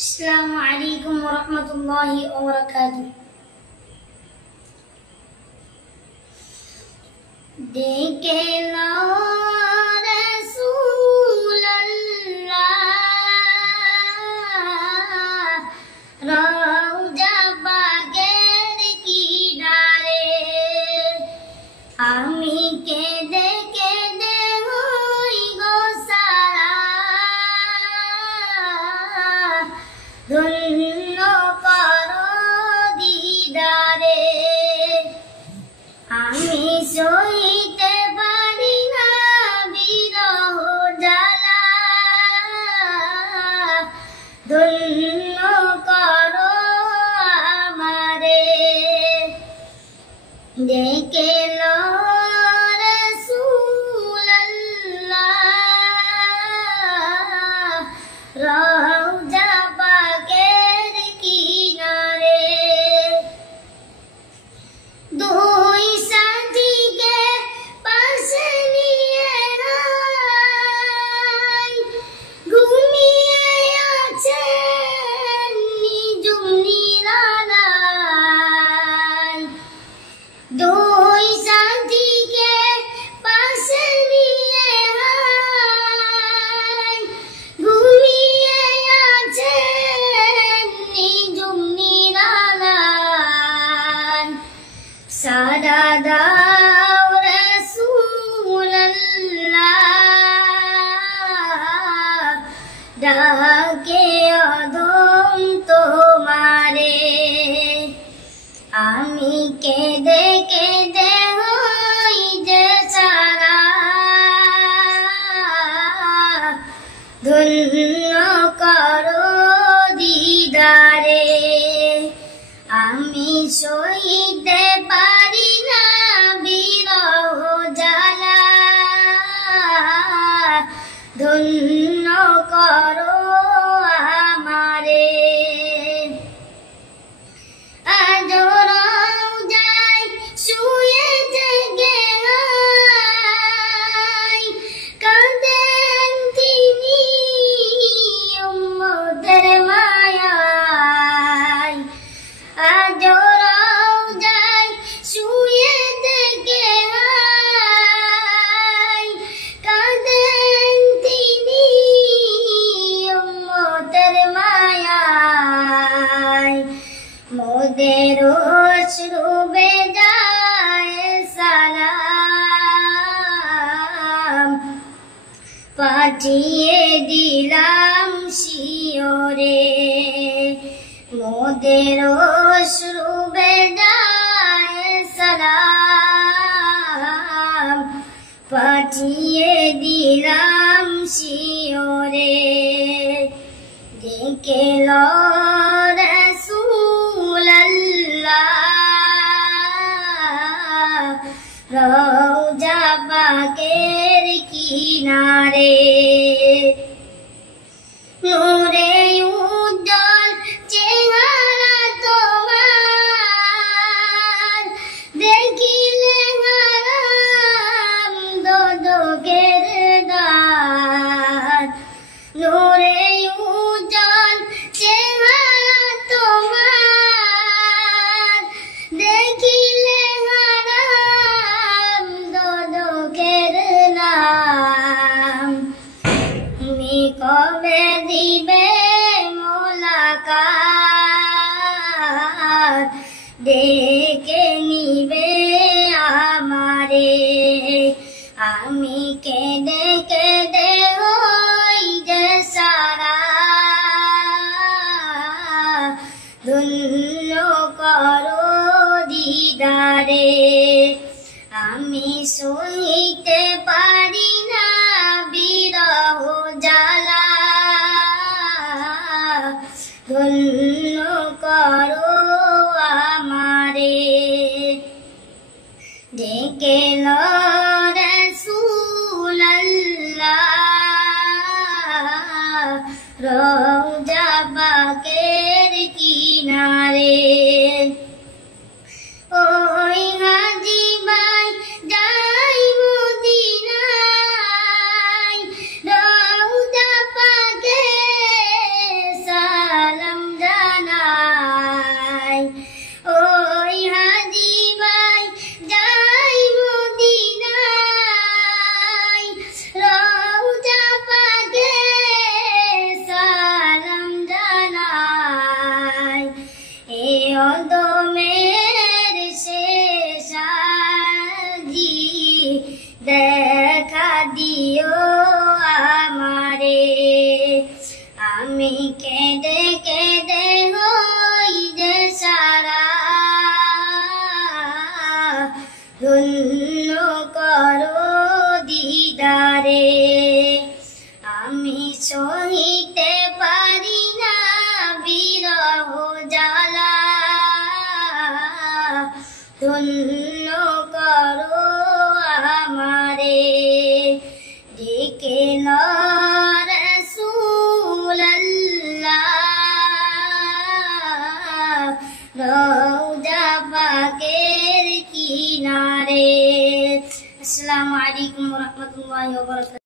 अस्सलामु अलैकुम वरहमतुल्लाहि वबरकातुह। देखे लो रसूल अल्लाह रौजा बागेर किनारे आमी केदे केदे हुई गो सारा ধন্য করো দিদারে আমি সইতে পারি না বিরহ জ্বালা ধন্য করো আমারে দেখে লো রাসূল আল্লাহ রওজা বাগের কিনারে দুই সাথীকে পাশে নিয়ে নাই ঘুমিয়ে আছেন নিজুম নিরালায় দুই সাথীকে পাশে নিয়ে নাই ঘুমিয়ে আছেন নিজুম নিরালায় সাদা দাও রাসূল আল্লাহ ডাকে অধম তোমারে আমি কেঁদে কেঁদে হই যে সারা ধন্য করো দিদারে আমি সইতে পারি না বিরহ জ্বালা ধন্য করো আমারে আজ রওজায় শুয়ে জেগে নাই কাঁদেন তিনি উম্মতের মায়ায় আজ রওজায় শুয়ে জেগে নাই কাঁদেন তিনি উম্মতের মায়ায় মোদের অশ্রুবে যায় সালাম পাঠিয়ে দিলাম শিওরে মোদের অশ্রুবে যায় সালাম পাঠিয়ে দিলাম শিওরে দেখে লো রাসূল আল্লাহ রওজা বাগের কিনারে নূরে উজ্জ্বল চেহারা তোমার দেখিলে হারাম দোজখের দ্বার নূরে উজ্জ্বল চেহারা তোমার দেখিলে হারাম দোজখের নাম তুমি কবে দিবে মোলাকাত ডেকে নিবে আমারে আমি কেঁদে কেঁদে হই যে সারা ধন্য করো দিদারে আমি সইতে পারি না বিরহ জ্বালা ধন্য করো আমারে ডেকে লো রাসূল আল্লাহ রওজা বাগের কিনারে ওই হাজি ভাই যাই মদিনায় রওজা পাকে আমি কেঁদে কেঁদে হই যে সারা ধন্য করো দিদারে আমি সহিতে পারি না বিরহ জ্বালা ধন্য করো আমারে ডেকে রাসূলুল্লাহ রওজা পাকের কিনারে। আসসালামু আলাইকুম ওয়া রাহমাতুল্লাহি ওয়া বারাকাতুহু।